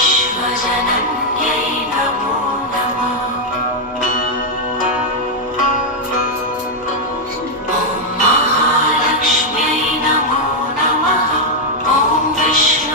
विश्वजनन्यै नमो नमः नमो नमः विश्व